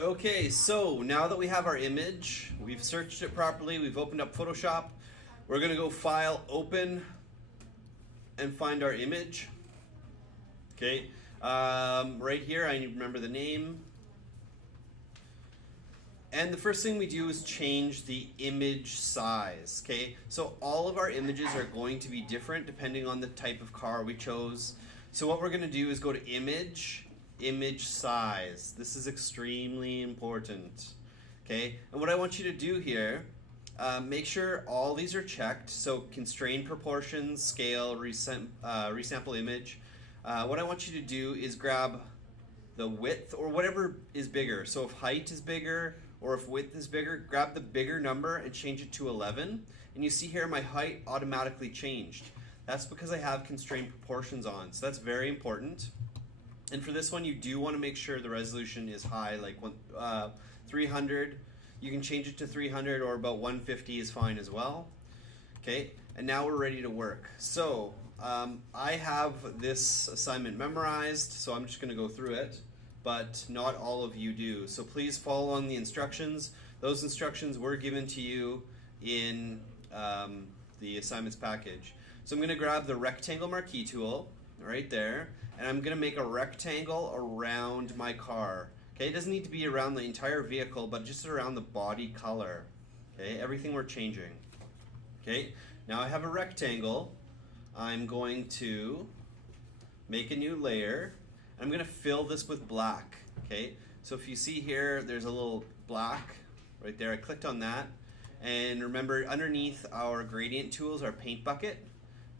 Okay, so now that we have our image, we've searched it properly, we've opened up Photoshop, we're going to go File, Open, and find our image. Okay, right here I need to remember the name. And the first thing we do is change the image size, okay? So all of our images are going to be different depending on the type of car we chose. So what we're going to do is go to Image, Image Size. This is extremely important, okay? And what I want you to do here, make sure all these are checked. So Constrain Proportions, Scale, Resample Image. What I want you to do is grab the width or whatever is bigger. So if height is bigger or if width is bigger, grab the bigger number and change it to 11. And you see here my height automatically changed. That's because I have constrained proportions on. So that's very important. And for this one, you do want to make sure the resolution is high, like 300. You can change it to 300 or about 150 is fine as well. Okay, and now we're ready to work. So I have this assignment memorized, so I'm just going to go through it, but not all of you do. So please follow on the instructions. Those instructions were given to you in the assignments package. So I'm going to grab the rectangle marquee tool right there, and I'm going to make a rectangle around my car. Okay, it doesn't need to be around the entire vehicle, but just around the body color. Okay, everything we're changing. Okay, now I have a rectangle. I'm going to make a new layer. I'm going to fill this with black. Okay, so if you see here, there's a little black right there. I clicked on that. And remember, underneath our gradient tools, our paint bucket,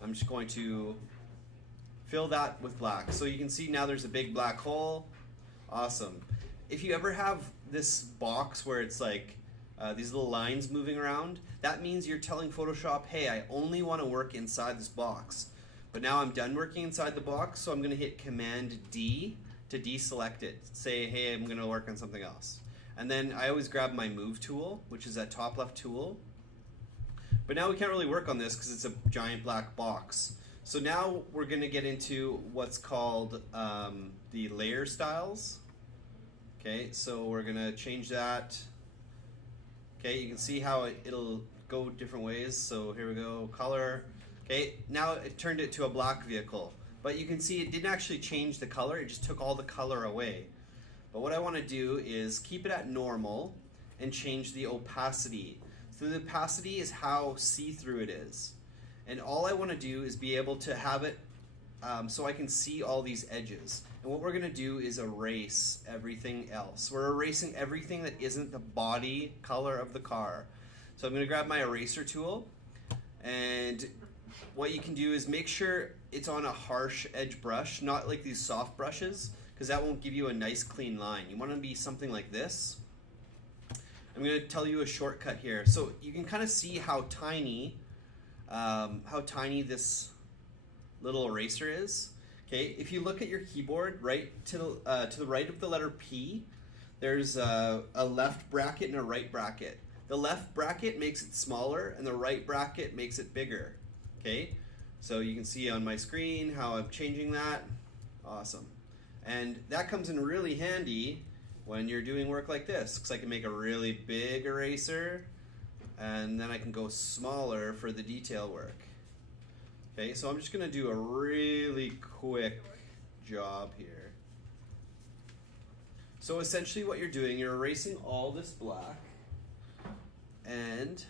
I'm just going to fill that with black. So you can see now there's a big black hole. Awesome. If you ever have this box where it's like these little lines moving around, that means you're telling Photoshop, hey, I only want to work inside this box. But now I'm done working inside the box, so I'm going to hit Command D to deselect it. Say, hey, I'm going to work on something else. And then I always grab my Move tool, which is that top left tool. But now we can't really work on this because it's a giant black box. So now we're going to get into what's called the layer styles. Okay, so we're going to change that. Okay, you can see how it'll go different ways. So here we go, color. Okay, now it turned it to a black vehicle. But you can see it didn't actually change the color, it just took all the color away. But what I want to do is keep it at normal and change the opacity. So the opacity is how see-through it is. And all I want to do is be able to have it so I can see all these edges. And what we're going to do is erase everything else. We're erasing everything that isn't the body color of the car. So I'm going to grab my eraser tool, and what you can do is make sure it's on a harsh edge brush, not like these soft brushes, because that won't give you a nice clean line. You want to be something like this. I'm going to tell you a shortcut here. So you can kind of see how tiny this little eraser is. Okay, if you look at your keyboard, right to the right of the letter P, there's a left bracket and a right bracket. The left bracket makes it smaller, and the right bracket makes it bigger. Okay, so you can see on my screen how I'm changing that. Awesome. And that comes in really handy when you're doing work like this, because I can make a really big eraser, and then I can go smaller for the detail work. Okay, so I'm just going to do a really quick job here. So essentially what you're doing, you're erasing all this black, and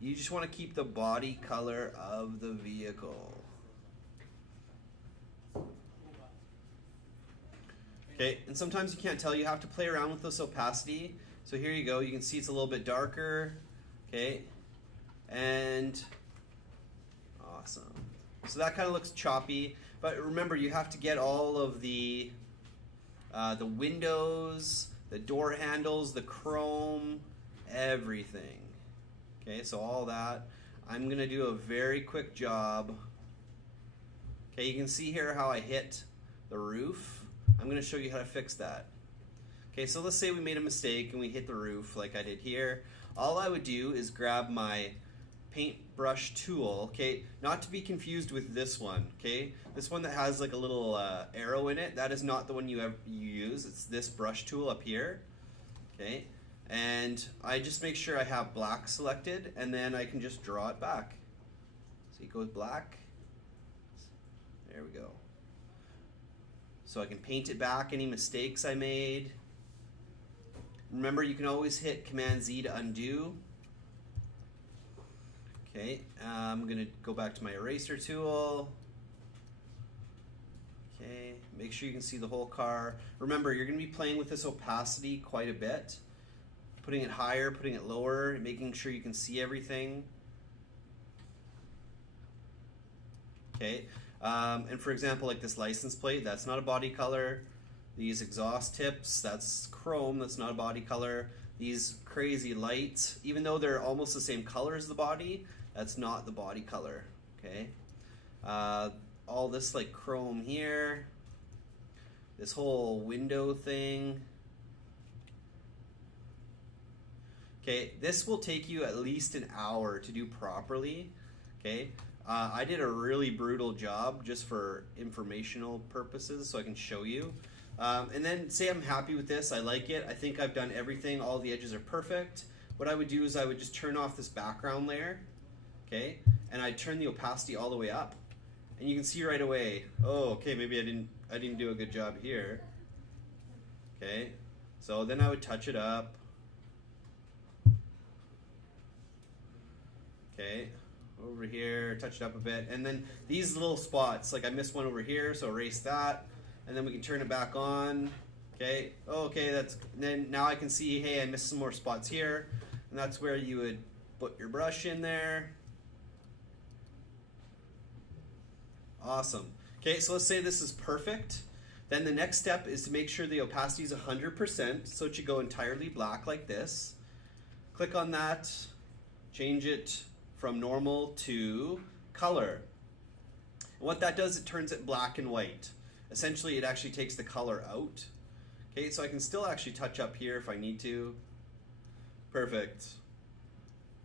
you just want to keep the body color of the vehicle. Okay, and sometimes you can't tell, you have to play around with this opacity. So here you go, you can see it's a little bit darker, okay, and awesome. So that kind of looks choppy, but remember you have to get all of the windows, the door handles, the chrome, everything. Okay, so all that. I'm gonna do a very quick job. Okay, you can see here how I hit the roof. I'm going to show you how to fix that. Okay, so let's say we made a mistake and we hit the roof like I did here. All I would do is grab my Paintbrush Tool, okay? Not to be confused with this one, okay? This one that has like a little arrow in it, that is not the one you use. It's this brush tool up here, okay? And I just make sure I have black selected, and then I can just draw it back. So it goes black. There we go. So I can paint it back, any mistakes I made. Remember, you can always hit Command Z to undo. Okay, I'm going to go back to my eraser tool. Okay, make sure you can see the whole car. Remember, you're going to be playing with this opacity quite a bit. Putting it higher, putting it lower, making sure you can see everything. Okay, and for example, like this license plate, that's not a body color. These exhaust tips, that's chrome, that's not a body color. These crazy lights, even though they're almost the same color as the body, that's not the body color, okay? All this like chrome here, this whole window thing. Okay, this will take you at least an hour to do properly, okay? I did a really brutal job just for informational purposes so I can show you. And then say I'm happy with this, I like it, I think I've done everything, all the edges are perfect. What I would do is I would just turn off this background layer, okay? And I'd turn the opacity all the way up. And you can see right away, oh, okay, maybe I didn't do a good job here. Okay, so then I would touch it up. Okay, over here, touch it up a bit. And then these little spots, like I missed one over here, so erase that. And then we can turn it back on. Okay, okay, and then now I can see, hey, I missed some more spots here. And that's where you would put your brush in there. Awesome. Okay, so let's say this is perfect. Then the next step is to make sure the opacity is 100%, so it should go entirely black like this. Click on that, change it from normal to color. And what that does, it turns it black and white. Essentially, it actually takes the color out. Okay, so I can still actually touch up here if I need to. Perfect.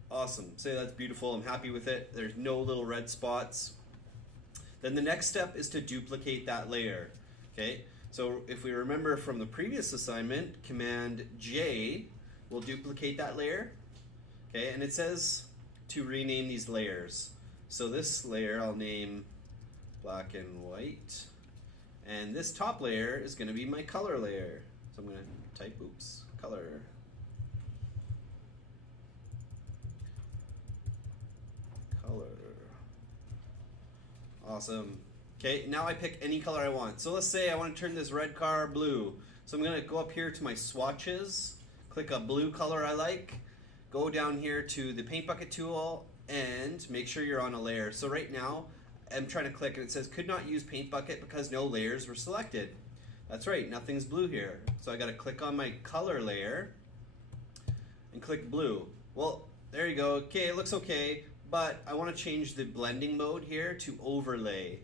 Awesome. Say that's beautiful. I'm happy with it. There's no little red spots. Then the next step is to duplicate that layer. Okay, so if we remember from the previous assignment, Command J will duplicate that layer. Okay, and it says to rename these layers. So this layer I'll name black and white. And this top layer is going to be my color layer. So I'm going to type, oops, color. Color. Awesome. Okay, now I pick any color I want. So let's say I want to turn this red car blue. So I'm going to go up here to my swatches, click a blue color I like, go down here to the paint bucket tool, and make sure you're on a layer. So right now, I'm trying to click and it says could not use paint bucket because no layers were selected. That's right, nothing's blue here. So I got to click on my color layer and click blue. Well, there you go. Okay, it looks okay, but I want to change the blending mode here to overlay.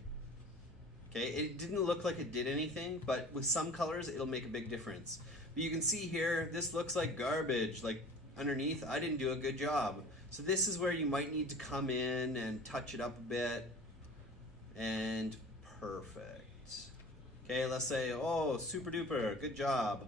Okay, it didn't look like it did anything, but with some colors it'll make a big difference. But you can see here, this looks like garbage. Like underneath, I didn't do a good job. So this is where you might need to come in and touch it up a bit. And perfect. Okay, let's say, oh, super duper, good job.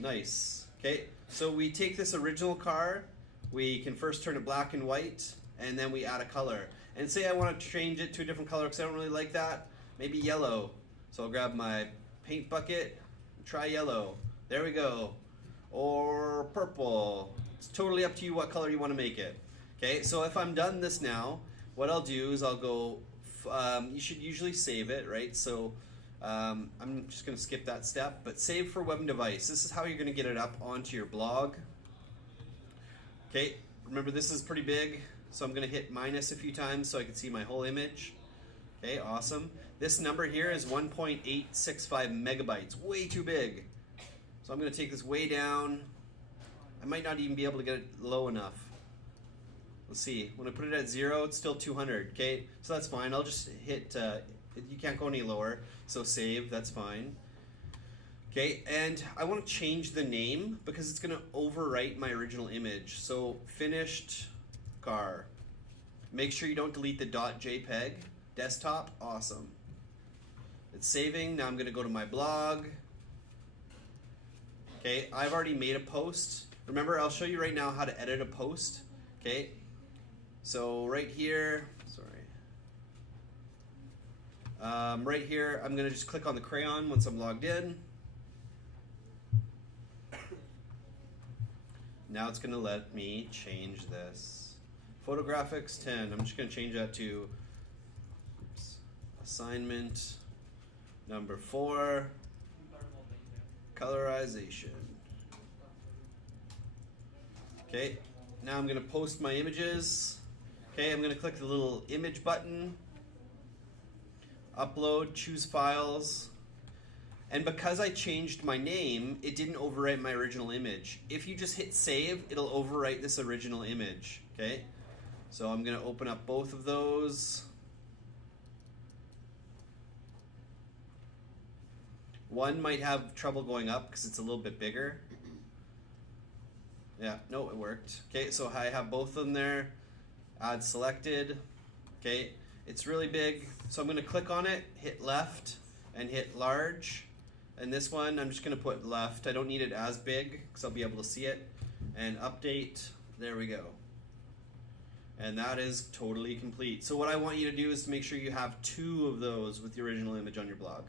Nice. Okay, so we take this original car, we can first turn it black and white, and then we add a color. And say I want to change it to a different color because I don't really like that, maybe yellow. So I'll grab my paint bucket, try yellow. There we go. Or purple. It's totally up to you what color you want to make it. Okay, so if I'm done this now, what I'll do is I'll go, you should usually save it, right? So I'm just going to skip that step, but save for web and device. This is how you're going to get it up onto your blog. Okay, remember this is pretty big, so I'm going to hit minus a few times so I can see my whole image. Okay, awesome. This number here is 1.865 megabytes, way too big. So I'm going to take this way down. I might not even be able to get it low enough. Let's see, when I put it at 0, it's still 200, okay? So that's fine, I'll just hit, you can't go any lower, so save, that's fine. Okay, and I want to change the name because it's going to overwrite my original image. So finished car. Make sure you don't delete the .jpeg. Desktop, awesome. It's saving. Now I'm going to go to my blog. Okay, I've already made a post. Remember, I'll show you right now how to edit a post. Okay, so right here, right here, I'm going to just click on the crayon once I'm logged in. Now it's going to let me change this. Photographics 10. I'm just going to change that to assignment number 4, colorization. Okay, now I'm going to post my images. Okay, I'm going to click the little image button, upload, choose files. And because I changed my name, it didn't overwrite my original image. If you just hit save, it'll overwrite this original image. Okay, so I'm going to open up both of those. One might have trouble going up because it's a little bit bigger. Yeah, no, it worked. Okay, so I have both of them there. Add selected. Okay, it's really big. So I'm going to click on it, hit left, and hit large. And this one, I'm just going to put left. I don't need it as big because I'll be able to see it. And update. There we go. And that is totally complete. So what I want you to do is to make sure you have 2 of those with the original image on your blog.